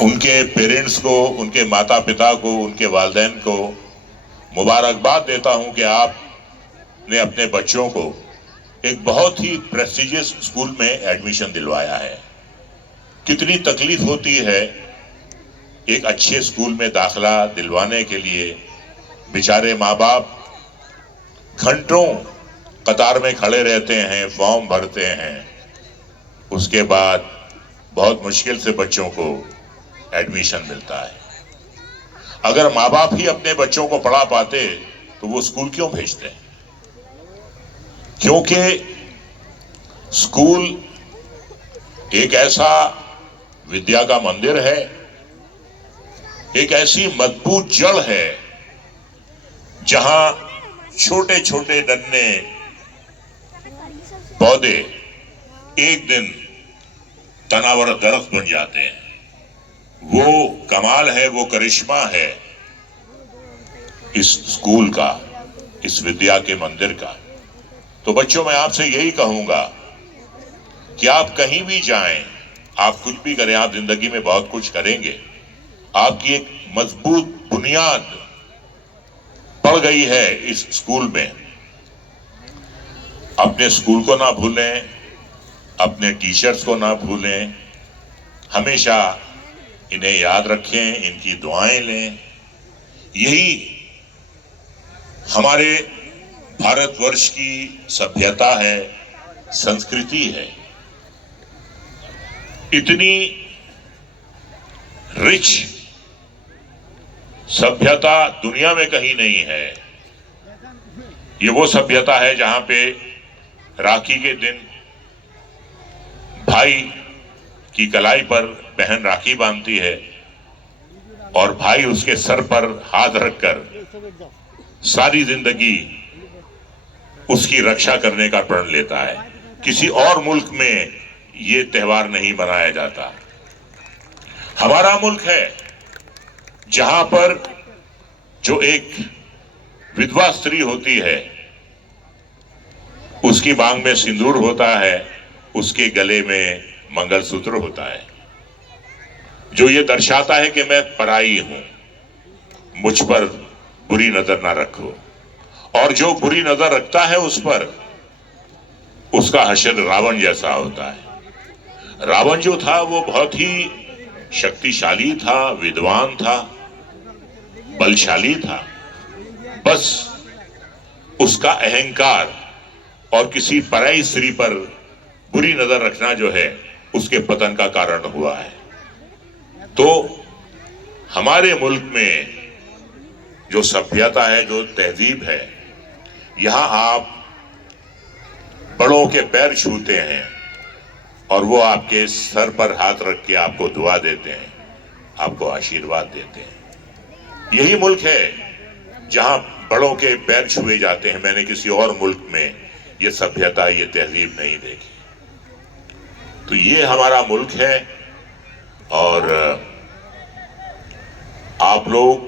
उनके पेरेंट्स को, उनके माता पिता को, उनके वालिदैन को मुबारकबाद देता हूं कि आपने अपने बच्चों को एक बहुत ही प्रेस्टिजियस स्कूल में एडमिशन दिलवाया है। कितनी तकलीफ होती है एक अच्छे स्कूल में दाखिला दिलवाने के लिए। बेचारे माँ बाप घंटों कतार में खड़े रहते हैं, फॉर्म भरते हैं, उसके बाद बहुत मुश्किल से बच्चों को एडमिशन मिलता है। अगर माँ बाप ही अपने बच्चों को पढ़ा पाते तो वो स्कूल क्यों भेजते? क्योंकि स्कूल एक ऐसा विद्या का मंदिर है, एक ऐसी मजबूत जड़ है जहां छोटे छोटे नन्हे पौधे एक दिन तनावर दरख्त बन जाते हैं। वो कमाल है, वो करिश्मा है इस स्कूल का, इस विद्या के मंदिर का। तो बच्चों, मैं आपसे यही कहूंगा कि आप कहीं भी जाएं, आप कुछ भी करें, आप जिंदगी में बहुत कुछ करेंगे। आपकी एक मजबूत बुनियाद पड़ गई है इस स्कूल में। अपने स्कूल को ना भूलें, अपने टीचर्स को ना भूलें, हमेशा इन्हें याद रखें, इनकी दुआएं लें। यही हमारे भारतवर्ष की सभ्यता है, संस्कृति है। इतनी रिच सभ्यता दुनिया में कहीं नहीं है। ये वो सभ्यता है जहां पे राखी के दिन भाई की कलाई पर बहन राखी बांधती है और भाई उसके सर पर हाथ रखकर सारी जिंदगी उसकी रक्षा करने का प्रण लेता है। किसी और मुल्क में ये त्योहार नहीं मनाया जाता। हमारा मुल्क है जहां पर जो एक विधवा स्त्री होती है, उसकी मांग में सिंदूर होता है, उसके गले में मंगलसूत्र होता है, जो ये दर्शाता है कि मैं पराई हूं, मुझ पर बुरी नजर ना रखो। और जो बुरी नजर रखता है उस पर, उसका हश्र रावण जैसा होता है। रावण जो था वो बहुत ही शक्तिशाली था, विद्वान था, बलशाली था। बस उसका अहंकार और किसी पराई स्त्री पर बुरी नजर रखना जो है, उसके पतन का कारण हुआ है। तो हमारे मुल्क में जो सभ्यता है, जो तहजीब है, यहां आप बड़ों के पैर छूते हैं और वो आपके सर पर हाथ रख के आपको दुआ देते हैं, आपको आशीर्वाद देते हैं। यही मुल्क है जहां बड़ों के पैर छुए जाते हैं। मैंने किसी और मुल्क में ये सभ्यता, ये तहजीब नहीं देखी। तो ये हमारा मुल्क है और आप लोग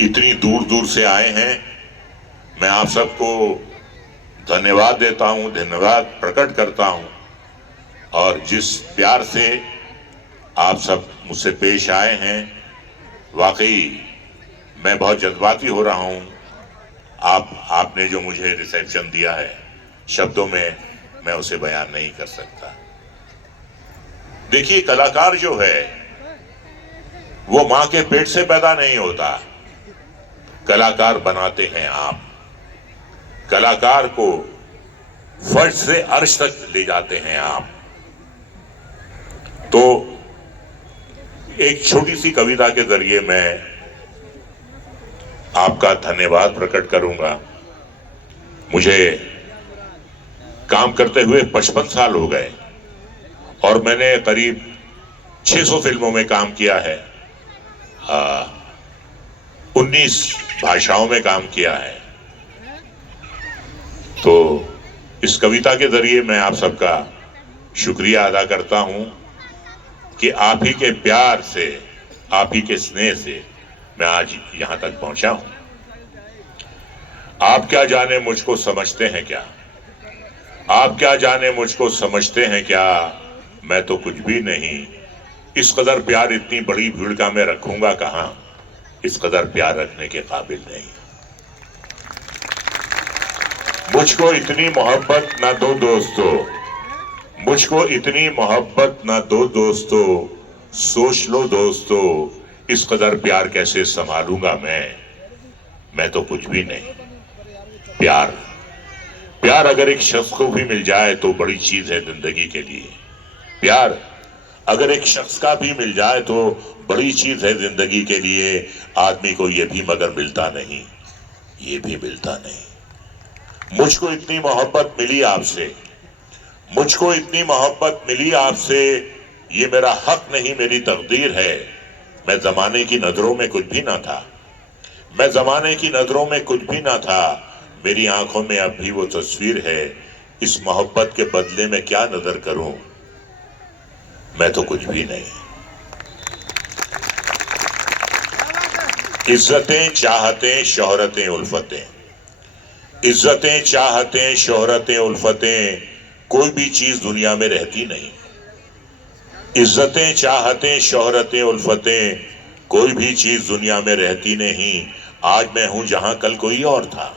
इतनी दूर दूर से आए हैं। मैं आप सबको धन्यवाद देता हूं, धन्यवाद प्रकट करता हूं। और जिस प्यार से आप सब मुझसे पेश आए हैं, वाकई मैं बहुत जज्बाती हो रहा हूं। आपने जो मुझे रिसेप्शन दिया है, शब्दों में मैं उसे बयान नहीं कर सकता। देखिए, कलाकार जो है वो मां के पेट से पैदा नहीं होता, कलाकार बनाते हैं आप। कलाकार को फर्श से अर्श तक ले जाते हैं आप। तो एक छोटी सी कविता के जरिए मैं आपका धन्यवाद प्रकट करूंगा। मुझे काम करते हुए 55 साल हो गए और मैंने करीब 600 फिल्मों में काम किया है, 19 भाषाओं में काम किया है। तो इस कविता के जरिए मैं आप सबका शुक्रिया अदा करता हूं कि आप ही के प्यार से, आप ही के स्नेह से मैं आज यहां तक पहुंचा हूं। आप क्या जाने मुझको समझते हैं क्या? आप क्या जाने मुझको समझते हैं क्या? मैं तो कुछ भी नहीं, इस कदर प्यार इतनी बड़ी भीड़ का मैं रखूंगा कहां, इस कदर प्यार रखने के काबिल नहीं। मुझको इतनी मोहब्बत ना दो दोस्तों, मुझको इतनी मोहब्बत ना दो दोस्तों, सोच लो दोस्तों, इस कदर प्यार कैसे संभालूंगा मैं तो कुछ भी नहीं। प्यार प्यार अगर एक शख्स को भी मिल जाए तो बड़ी चीज है जिंदगी के लिए। प्यार अगर एक शख्स का भी मिल जाए तो बड़ी चीज है जिंदगी के लिए। आदमी को यह भी मगर मिलता नहीं, ये भी मिलता नहीं। मुझको इतनी मोहब्बत मिली आपसे, मुझको इतनी मोहब्बत मिली आपसे, ये मेरा हक नहीं मेरी तकदीर है। मैं जमाने की नजरों में कुछ भी ना था, मैं जमाने की नजरों में कुछ भी ना था। मेरी आंखों में अब भी वो तस्वीर है। इस मोहब्बत के बदले में क्या नजर करूं, मैं तो कुछ भी नहीं। इज्जतें चाहतें शोहरतें उल्फतें, इज्जतें चाहतें शोहरतें उल्फतें, कोई भी चीज दुनिया में रहती नहीं। इज्जतें चाहतें शोहरतें उल्फतें, कोई भी चीज दुनिया में रहती नहीं। आज मैं हूं जहां कल कोई और था,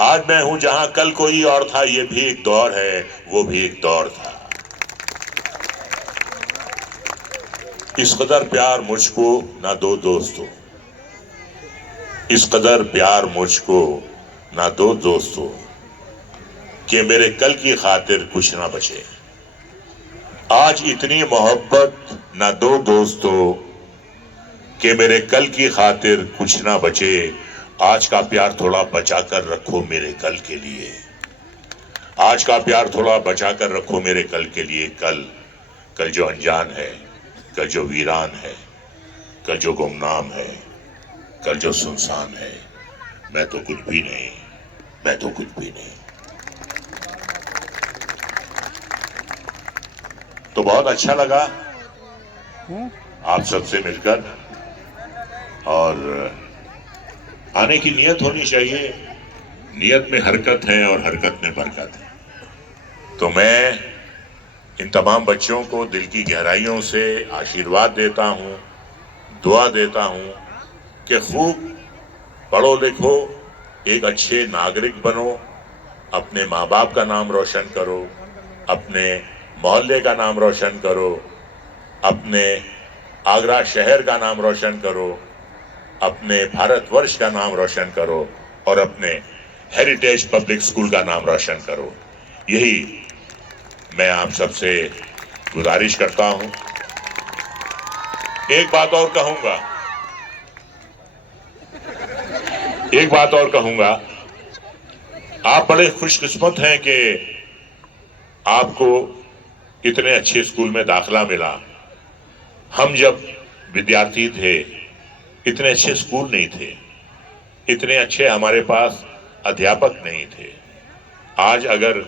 आज मैं हूं जहां कल कोई और था। ये भी एक दौर है, वो भी एक दौर था। इस कदर प्यार मुझको ना दो दोस्तों, इस कदर प्यार मुझको ना दो दोस्तों, कि मेरे कल की खातिर कुछ ना बचे। आज इतनी मोहब्बत ना दो दोस्तों, कि मेरे कल की खातिर कुछ ना बचे। आज का प्यार थोड़ा बचा कर रखो मेरे कल के लिए, आज का प्यार थोड़ा बचा कर रखो मेरे कल के लिए। कल जो अनजान है, कल जो वीरान है, कल जो गुमनाम है, कल जो सुनसान है, मैं तो कुछ भी नहीं, मैं तो कुछ भी नहीं। तो बहुत अच्छा लगा आप सबसे मिलकर, और आने की नियत होनी चाहिए। नियत में हरकत है और हरकत में बरकत है। तो मैं इन तमाम बच्चों को दिल की गहराइयों से आशीर्वाद देता हूं, दुआ देता हूं कि खूब पढ़ो लिखो, एक अच्छे नागरिक बनो, अपने माँ बाप का नाम रोशन करो, अपने मोहल्ले का नाम रोशन करो, अपने आगरा शहर का नाम रोशन करो, अपने भारतवर्ष का नाम रोशन करो, और अपने हेरिटेज पब्लिक स्कूल का नाम रोशन करो। यही मैं आप सबसे गुजारिश करता हूं। एक बात और कहूंगा, एक बात और कहूंगा, आप बड़े खुशकिस्मत हैं कि आपको इतने अच्छे स्कूल में दाखिला मिला। हम जब विद्यार्थी थे इतने अच्छे स्कूल नहीं थे, इतने अच्छे हमारे पास अध्यापक नहीं थे। आज अगर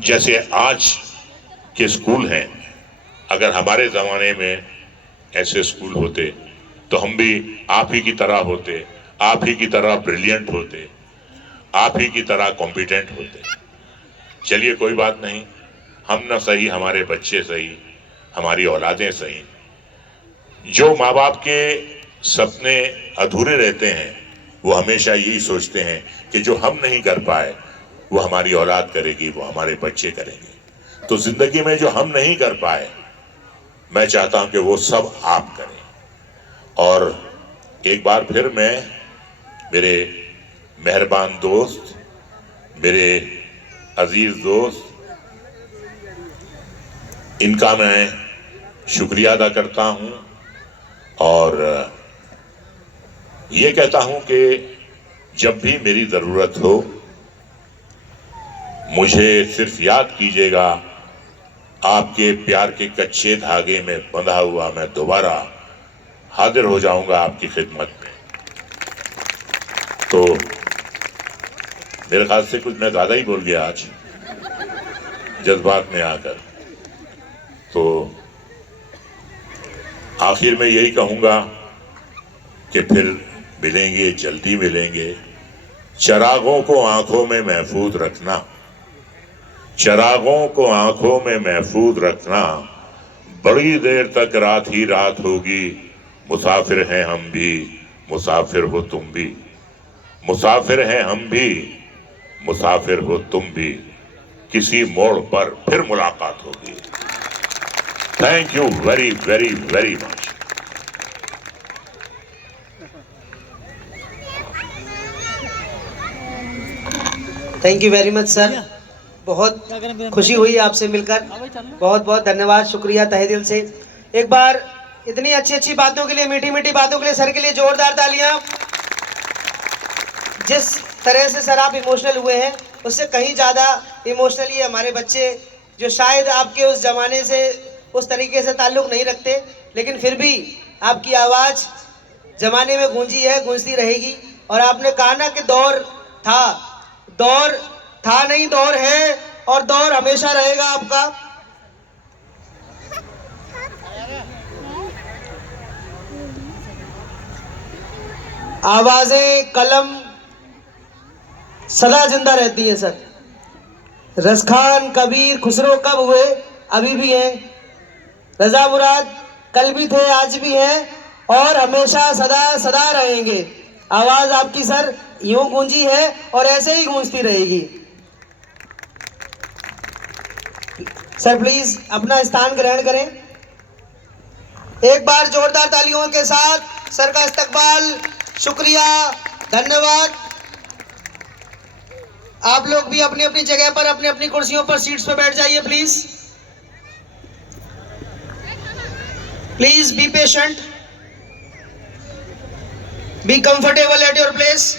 जैसे आज के स्कूल हैं, अगर हमारे जमाने में ऐसे स्कूल होते तो हम भी आप ही की तरह होते, आप ही की तरह ब्रिलियंट होते, आप ही की तरह कॉम्पिटेंट होते। चलिए कोई बात नहीं, हम ना सही, हमारे बच्चे सही, हमारी औलादें सही। जो माँ बाप के सपने अधूरे रहते हैं वो हमेशा यही सोचते हैं कि जो हम नहीं कर पाए वो हमारी औलाद करेगी, वो हमारे बच्चे करेंगे। तो जिंदगी में जो हम नहीं कर पाए, मैं चाहता हूं कि वो सब आप करें। और एक बार फिर मैं मेरे मेहरबान दोस्त, मेरे अजीज दोस्त, इनका मैं शुक्रिया अदा करता हूं, और ये कहता हूं कि जब भी मेरी जरूरत हो मुझे सिर्फ याद कीजिएगा। आपके प्यार के कच्चे धागे में बंधा हुआ मैं दोबारा हाजिर हो जाऊंगा आपकी खिदमत में। तो मेरे ख्याल से कुछ मैं ज्यादा ही बोल गया आज जज्बात में आकर। तो आखिर में यही कहूंगा कि फिर मिलेंगे, जल्दी मिलेंगे। चरागों को आंखों में महफूज रखना, चरागों को आंखों में महफूज रखना, बड़ी देर तक रात ही रात होगी, मुसाफिर हैं हम भी, मुसाफिर हो तुम भी। मुसाफिर हैं हम भी, मुसाफिर हो तुम भी, किसी मोड़ पर फिर मुलाकात होगी। Thank you very very very much. Thank you very much sir, बहुत खुशी हुई आपसे मिलकर, बहुत बहुत धन्यवाद, शुक्रिया तहे दिल से। एक बार इतनी अच्छी अच्छी बातों के लिए, मीठी मीठी बातों के लिए सर के लिए जोरदार तालियां। जिस तरह से सर आप इमोशनल हुए हैं, उससे कहीं ज़्यादा इमोशनली हमारे बच्चे, जो शायद आपके उस ज़माने से उस तरीके से ताल्लुक़ नहीं रखते, लेकिन फिर भी आपकी आवाज़ ज़माने में गूंजी है, गूंजती रहेगी। और आपने कहा ना कि दौर था नहीं, दौर है, और दौर हमेशा रहेगा आपका। आवाजें, कलम सदा जिंदा रहती हैं सर। रसखान, कबीर, खुसरो कब हुए, अभी भी हैं। रजा मुराद कल भी थे, आज भी हैं, और हमेशा सदा सदा रहेंगे। आवाज आपकी सर यूं गूंजी है और ऐसे ही गूंजती रहेगी। सर प्लीज अपना स्थान ग्रहण करें। एक बार जोरदार तालियों के साथ सर का इस्तकबाल। शुक्रिया, धन्यवाद। आप लोग भी अपनी अपनी जगह पर, अपनी अपनी कुर्सियों पर, सीट्स पर बैठ जाइए please. Please be patient, be comfortable at your place.